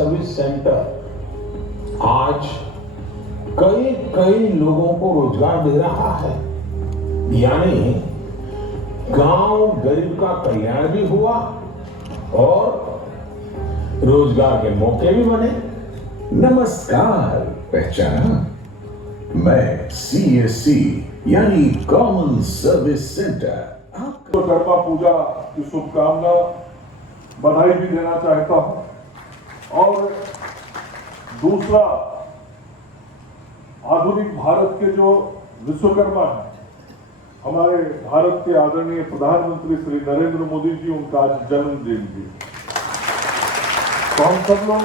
Service centre आज कई कई लोगों को रोजगार दे रहा है। यानी गांव गरीब का कल्याण भी हुआ और रोजगार के मौके भी बने। नमस्कार, पहचाना? मैं CSC यानी कॉमन सर्विस सेंटर तो गरबा पूजा की शुभकामना बधाई भी देना चाहता हूं। और दूसरा, आधुनिक भारत के जो विश्वकर्मा हैं, हमारे भारत के आदरणीय प्रधानमंत्री श्री नरेंद्र मोदी जी, उनका आज जन्मदिन भी। तो हम सब लोग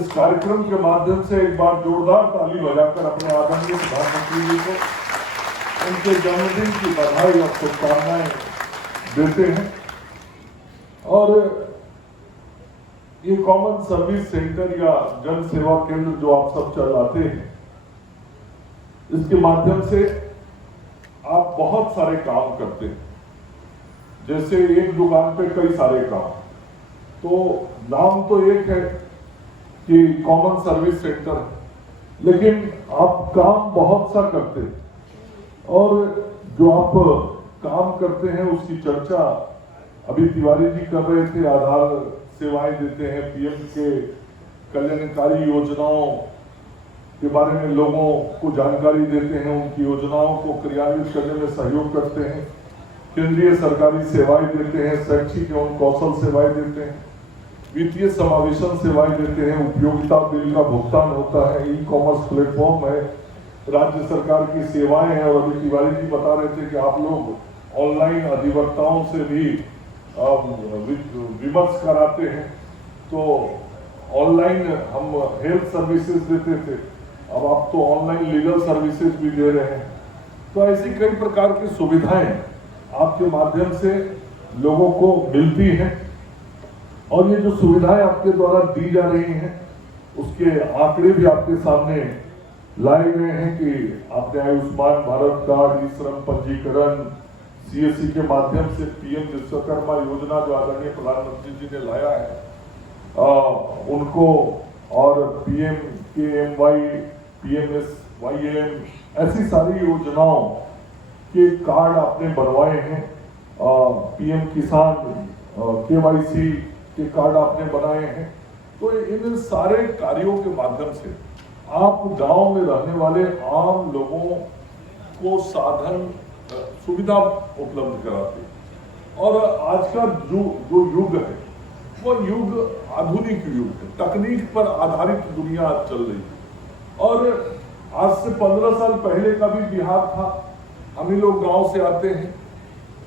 इस कार्यक्रम के माध्यम से एक बार जोरदार ताली बजाकर अपने आदरणीय प्रधानमंत्री जी को उनके जन्मदिन की बधाई और शुभकामनाएं देते हैं। और ये कॉमन सर्विस सेंटर या जन सेवा केंद्र जो आप सब चलाते हैं, इसके माध्यम से आप बहुत सारे काम करते हैं। जैसे एक दुकान पे कई सारे काम, तो नाम तो एक है कि कॉमन सर्विस सेंटर, लेकिन आप काम बहुत सा करते हैं। और जो आप काम करते हैं उसकी चर्चा अभी तिवारी जी कर रहे थे। आधार सेवाएं देते हैं, PM के कल्याणकारी योजनाओं के बारे में लोगों को जानकारी देते हैं, उनकी योजनाओं को क्रियान्वित करने में सहयोग करते हैं, केंद्रीय सरकारी सेवाएं देते हैं, शैक्षिक एवं कौशल सेवाएं देते हैं, वित्तीय समावेशन सेवाएं देते हैं, उपयोगिता बिल का भुगतान होता है, ई-कॉमर्स प्लेटफॉर्म है, राज्य सरकार की सेवाएं हैं। और अभी तिवारी जी बता रहे थे कि आप लोग ऑनलाइन अधिवक्ताओं से भी विमर्श कराते हैं। तो ऑनलाइन हम हेल्थ सर्विसेज देते थे, अब आप तो ऑनलाइन लीगल सर्विसेज भी दे रहे हैं। तो ऐसी कई प्रकार की सुविधाएं आपके माध्यम से लोगों को मिलती हैं। और ये जो सुविधाएं आपके द्वारा दी जा रही हैं, उसके आंकड़े भी आपके सामने लाए गए हैं कि आपने आयुष्मान भारत कार्ड, ई-श्रम पंजीकरण, CSC के माध्यम से PM विश्वकर्मा योजना जो आदरणीय प्रधानमंत्री जी ने लाया है, उनको, और PMKMY, PMSYM, ऐसी सारी योजनाओं के कार्ड आपने बनवाए हैं। PM किसान KYC के कार्ड आपने बनाए हैं। तो इन सारे कार्यों के माध्यम से आप गांव में रहने वाले आम लोगों को साधन सुविधा उपलब्ध कराते हैं। और आज का जो युग है वो युग आधुनिक युग है, तकनीक पर आधारित दुनिया चल रही है। और आज से 15 साल पहले का भी बिहार था। हम ही लोग गांव से आते हैं।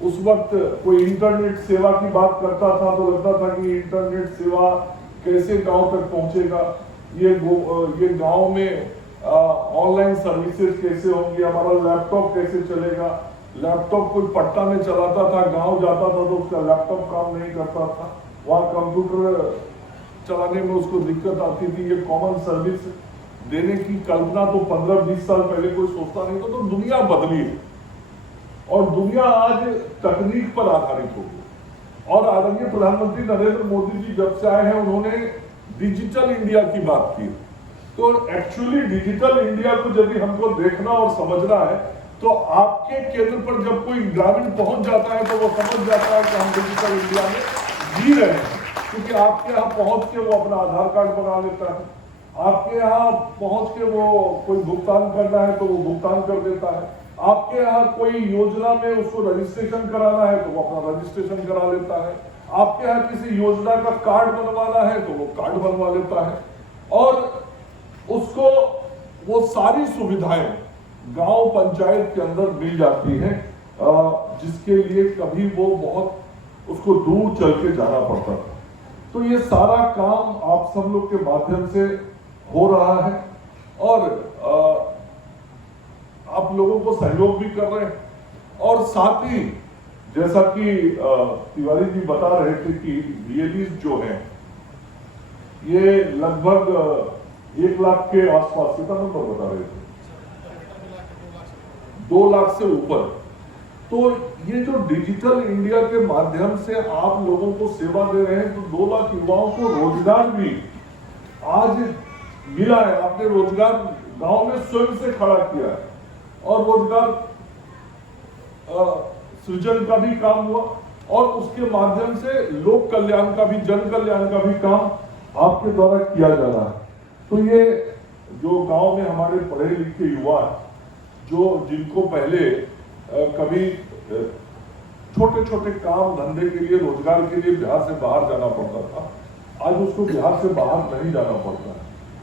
उस वक्त कोई इंटरनेट सेवा की बात करता था तो लगता था कि इंटरनेट सेवा कैसे गांव तक पहुंचेगा, ये गांव में ऑनलाइन सर्विसेज कैसे होंगी, हमारा लैपटॉप कैसे चलेगा। लैपटॉप कोई पट्टा में चलाता था, गांव जाता था तो उसका लैपटॉप काम नहीं करता था, वहाँ कंप्यूटर चलाने में उसको दिक्कत आती थी। ये कॉमन सर्विस देने की कल्पना तो 15-20 साल पहले कोई सोचता नहीं था। तो दुनिया बदली है और दुनिया आज तकनीक पर आधारित हो गई। और आदरणीय प्रधानमंत्री नरेंद्र मोदी जी जब से आए हैं, उन्होंने डिजिटल इंडिया की बात की। तो एक्चुअली डिजिटल इंडिया को यदि हमको देखना और समझना है तो आपके केंद्र पर जब कोई ग्रामीण पहुंच जाता है तो वो समझ जाता है कि हम डिजिटल इंडिया में जी रहे हैं। क्योंकि आपके यहाँ पहुंच के वो अपना आधार कार्ड बना लेता है, आपके यहाँ पहुंच के वो कोई भुगतान करना है तो वो भुगतान कर देता है, आपके यहाँ कोई योजना में उसको रजिस्ट्रेशन कराना है तो वो अपना रजिस्ट्रेशन करा लेता है, आपके यहाँ किसी योजना का कार्ड बनवाना है तो वो कार्ड बनवा लेता है। और उसको वो सारी सुविधाएं गांव पंचायत के अंदर मिल जाती हैं, जिसके लिए कभी वो बहुत उसको दूर चल के जाना पड़ता था। तो ये सारा काम आप सब लोग के माध्यम से हो रहा है और आप लोगों को सहयोग भी कर रहे हैं। और साथ ही जैसा कि तिवारी जी बता रहे थे कि डीएलईज जो है ये लगभग 1 लाख के आसपास, कितना नंबर बता रहे थे, 2 लाख से ऊपर। तो ये जो डिजिटल इंडिया के माध्यम से आप लोगों को सेवा दे रहे हैं, तो 2 लाख युवाओं को रोजगार भी आज मिला है। आपने रोजगार गांव में स्वयं से खड़ा किया है और रोजगार सृजन का भी काम हुआ और उसके माध्यम से लोक कल्याण का भी, जन कल्याण का भी काम आपके द्वारा किया जा रहा है। तो ये जो गांव में हमारे पढ़े लिखे युवा जो जिनको पहले कभी छोटे छोटे काम धंधे के लिए, रोजगार के लिए बिहार से बाहर जाना पड़ता था, आज उसको बिहार से बाहर नहीं जाना पड़ता।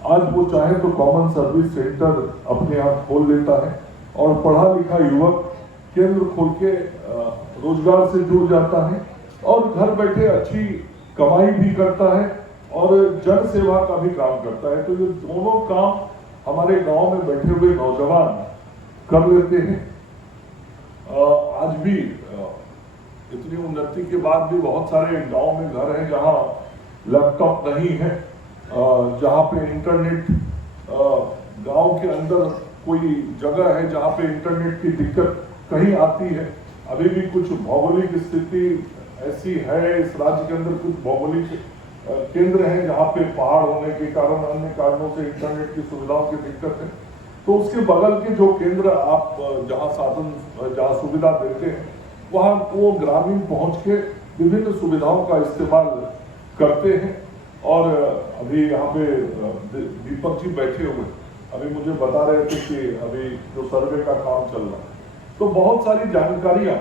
आज वो चाहे तो कॉमन सर्विस सेंटर अपने आप खोल लेता है और पढ़ा लिखा युवक केंद्र खोल के रोजगार से जुड़ जाता है और घर बैठे अच्छी कमाई भी करता है और जन सेवा का भी काम करता है। तो ये दोनों काम हमारे गांव में बैठे हुए नौजवान कर लेते हैं। आज भी इतनी उन्नति के बाद भी बहुत सारे गांव में घर हैं जहां लैपटॉप नहीं है, जहां पे इंटरनेट, गांव के अंदर कोई जगह है जहां पे इंटरनेट की दिक्कत कहीं आती है। अभी भी कुछ भौगोलिक स्थिति ऐसी है इस राज्य के अंदर, कुछ भौगोलिक केंद्र हैं जहां पे पहाड़ होने के कारण, अन्य कारणों से इंटरनेट की सुविधाओं की दिक्कत है। तो उसके बगल के जो केंद्र आप जहां साधन, जहां सुविधा देते हैं, वहां वो ग्रामीण पहुंच के विभिन्न सुविधाओं का इस्तेमाल करते हैं। और अभी यहाँ पे दीपक जी बैठे हुए अभी मुझे बता रहे थे कि अभी जो सर्वे का काम चल रहा है, तो बहुत सारी जानकारियां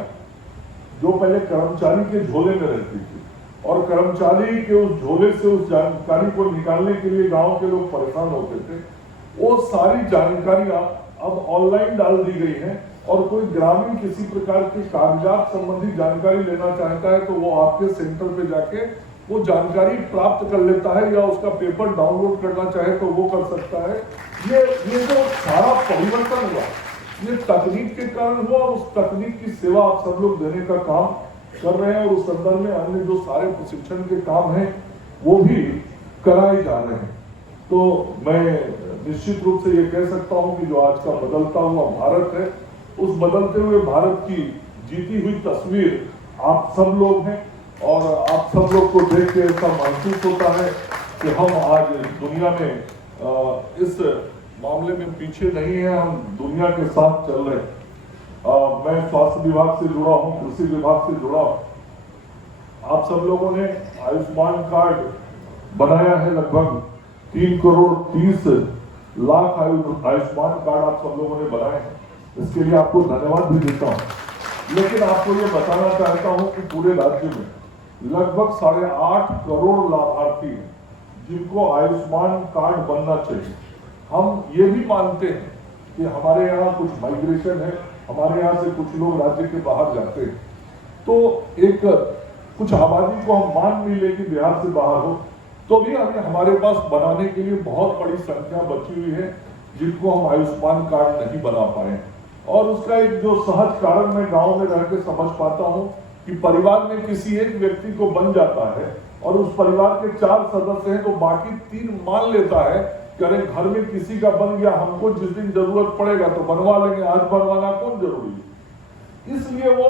जो पहले कर्मचारी के झोले में रहती थी और कर्मचारी के उस झोले से उस जानकारी को निकालने के लिए गांव के लोग परेशान होते थे, वो सारी जानकारियां अब ऑनलाइन डाल दी गई हैं। और कोई ग्रामीण किसी प्रकार के कागजात संबंधी जानकारी लेना चाहता है तो वो आपके सेंटर पे जाके वो जानकारी प्राप्त कर लेता है, या उसका पेपर डाउनलोड करना चाहे तो वो कर सकता है। ये जो सारा परिवर्तन हुआ, ये तकनीक के कारण हुआ और उस तकनीक की सेवा आप सब लोग देने का काम कर रहे हैं और उस संदर्भ में अन्य जो सारे प्रशिक्षण के काम हैं वो भी कराए जा रहे हैं। तो मैं निश्चित रूप से ये कह सकता हूं कि जो आज का बदलता हुआ भारत है, उस बदलते हुए भारत की जीती हुई तस्वीर आप सब लोग हैं और आप सब लोग को देख के ऐसा महसूस होता है कि हम आज दुनिया में इस मामले में पीछे नहीं है, हम दुनिया के साथ चल रहे हैं। मैं स्वास्थ्य विभाग से जुड़ा हूं, कृषि विभाग से जुड़ा हूं। आप सब लोगों ने आयुष्मान कार्ड बनाया है, लगभग 3 करोड़ 30 लाख आयुष्मान कार्ड आप सब लोगों ने बनाए हैं। इसके लिए आपको धन्यवाद भी देता हूं। लेकिन आपको ये बताना चाहता हूं कि पूरे राज्य में लगभग 8.5 करोड़ लाभार्थी हैं जिनको आयुष्मान कार्ड बनना चाहिए। हम ये भी मानते हैं कि हमारे यहाँ कुछ माइग्रेशन है, हमारे यहाँ से कुछ लोग राज्य के बाहर जाते हैं, तो एक कुछ आबादी को हम मान भी ले कि बिहार से बाहर हो, तो भी हमें हमारे पास बनाने के लिए बहुत बड़ी संख्या बची हुई है जिनको हम आयुष्मान कार्ड नहीं बना पाए। और उसका एक जो सहज कारण मैं गांव में रह के समझ पाता हूं कि परिवार में किसी एक व्यक्ति को बन जाता है और उस परिवार के 4 सदस्य हैं तो बाकी 3 मान लेता है कि अरे घर में किसी का बन गया, हमको जिस दिन जरूरत पड़ेगा तो बनवा लेंगे, आज बनवाना कौन जरूरी है। इसलिए वो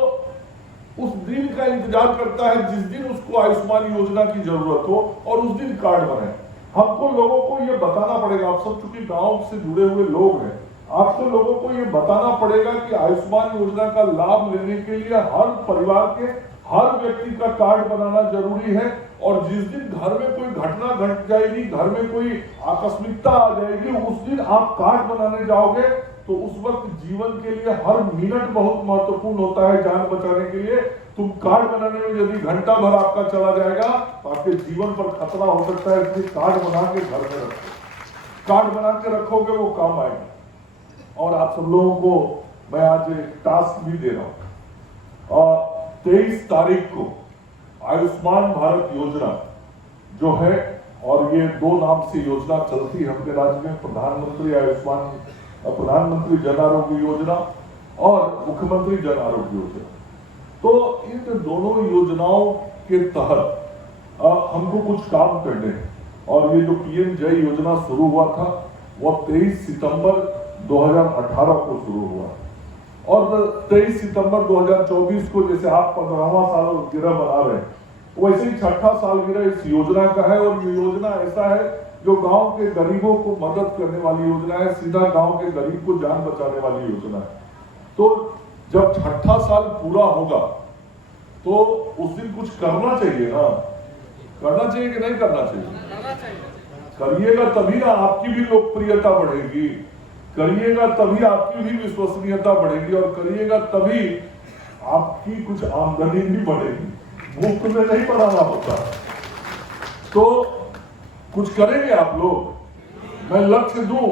उस दिन का इंतजार करता है जिस दिन उसको आयुष्मान योजना की जरूरत हो और उस दिन कार्ड बने। हमको लोगों को ये बताना पड़ेगा, आप सब चूंकि गांव से जुड़े हुए लोग हैं, आपको लोगों को ये बताना पड़ेगा कि आयुष्मान योजना का लाभ लेने के लिए हर परिवार के हर व्यक्ति का कार्ड बनाना जरूरी है। और जिस दिन घर में कोई घटना घट जाएगी, घर में कोई आकस्मिकता आ जाएगी, उस दिन आप कार्ड बनाने जाओगे तो उस वक्त जीवन के लिए हर मिनट बहुत महत्वपूर्ण होता है जान बचाने के लिए। तुम कार्ड बनाने में यदि घंटा भर आपका चला जाएगा तो आपके जीवन पर खतरा हो सकता है। इसलिए कार्ड बना के घर में रखो, कार्ड बना के रखोगे वो काम आएगा। और आप सब लोगों को मैं आज एक टास्क भी दे रहा हूं, और 23 तारीख को आयुष्मान भारत योजना जो है, और ये 2 नाम से योजना चलती है अपने राज्य में, प्रधानमंत्री जन आरोग्य योजना और मुख्यमंत्री जन आरोग्य योजना। तो इन दोनों योजनाओं के तहत हमको कुछ काम करने हैं। और ये जो पीएम जय योजना शुरू हुआ था वो 23 सितंबर 2018 को शुरू हुआ। और 23 सितंबर 2024 को जैसे आप 15वां सालगिरह मना रहे हैं, वैसे ही 6ठा सालगिरह इस योजना का है। और ये योजना ऐसा है जो गांव के गरीबों को मदद करने वाली योजना है, सीधा गांव के गरीब को जान बचाने वाली योजना है। तो जब 6ठा साल पूरा होगा तो उस दिन कुछ करना चाहिए ना, करना चाहिए कि नहीं करना चाहिए? करिएगा तभी ना आपकी भी लोकप्रियता बढ़ेगी, करिएगा तभी आपकी भी विश्वसनीयता बढ़ेगी, और करिएगा तभी आपकी कुछ आमदनी भी बढ़ेगी। मुफ्त में नहीं बढ़ाना होता। तो कुछ करेंगे आप लोग, मैं लक्ष्य दूं,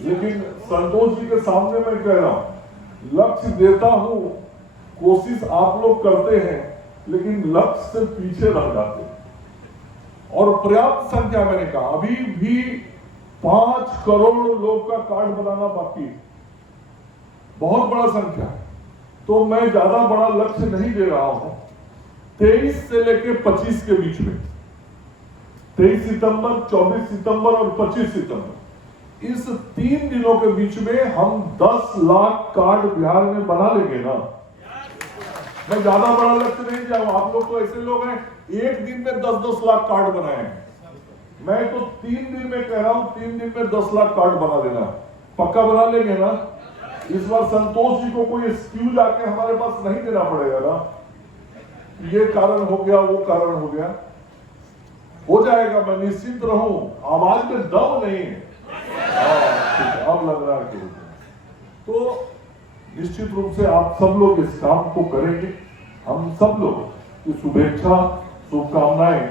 लेकिन संतोष जी के सामने मैं कह रहा हूं, लक्ष्य देता हूं, कोशिश आप लोग करते हैं, लेकिन लक्ष्य से पीछे रह जाते हैं। और पर्याप्त संख्या, मैंने कहा अभी भी 5 करोड़ लोग का कार्ड बनाना बाकी है, बहुत बड़ा संख्या। तो मैं ज्यादा बड़ा लक्ष्य नहीं दे रहा हूं। 23 से लेकर 25 के बीच में, 23 सितंबर, 24 सितंबर और 25 सितंबर, इस 3 दिनों के बीच में हम 10 लाख कार्ड बिहार में बना लेंगे ना। मैं ज्यादा बड़ा लक्ष्य नहीं दिया हूं। आप लोग तो ऐसे लोग हैं, एक दिन में 10-10 लाख कार्ड बनाए हैं। मैं तो 3 दिन में कह रहा हूं, 3 दिन में 10 लाख कार्ड बना लेना। पक्का बना लेंगे ना? इस बार संतोष जी को कोई एक्सक्यूज आके हमारे पास नहीं देना पड़ेगा ना, ये कारण हो गया, वो कारण हो गया, हो जाएगा। मैं निश्चिंत रहूं, आवाज में दम नहीं है। अब लग रहा है कि तो निश्चित रूप से आप सब लोग इस काम को करेंगे। हम सब लोग की शुभेच्छा, शुभकामनाएं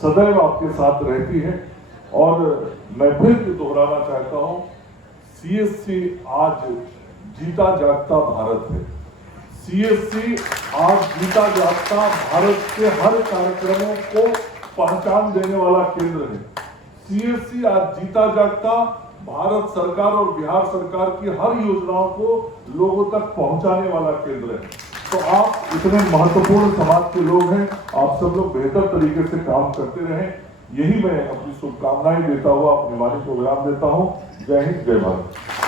सदैव आपके साथ रहती है। और मैं फिर दोहराना चाहता हूं, सीएससी आज जीता जागता भारत है। सीएससी आज जीता जागता भारत के हर कार्यक्रमों को पहचान देने वाला केंद्र है। सीएससी आज जीता जागता भारत सरकार और बिहार सरकार की हर योजनाओं को लोगों तक पहुंचाने वाला केंद्र है। तो आप इतने महत्वपूर्ण समाज के लोग हैं, आप सब लोग बेहतर तरीके से काम करते रहें, यही मैं अपनी शुभकामनाएं देता हुआ अपनी वाणी को विराम देता हूं। जय हिंद, जय भारत।